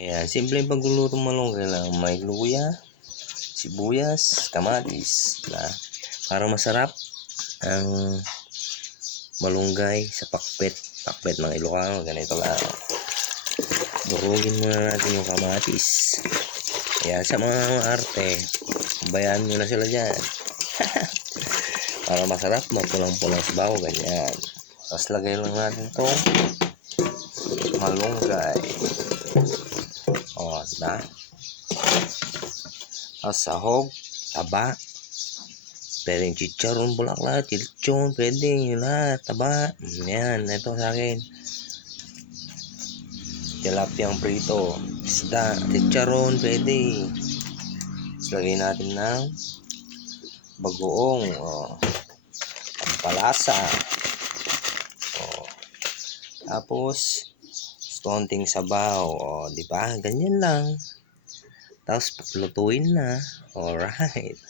Ayan, simpleng pagluluto ng malunggay lang. May luya, sibuyas, kamatis, na para masarap ang malunggay sa pakpet. Pakpet ng Ilocano, ganito lang. Durugin muna natin yung kamatis. Ayan, sa mga arte, bayaan nyo na sila dyan. Para masarap, mapulang-pulang sabaw, ganyan. Tapos lagay lang natin itong malunggay. O, diba? Tapos sahog, taba. Pwedeng chicharon, bulaklak, lechon, pwede yun lahat, taba. Yan, ito sa akin. Tilapiyang prito, isda, chicharon, pwede. Tapos lagay natin ng bagoong, palasa. Tapos konting sabaw, di ba? Ganyan lang. Tapos paglutuin na. Alright.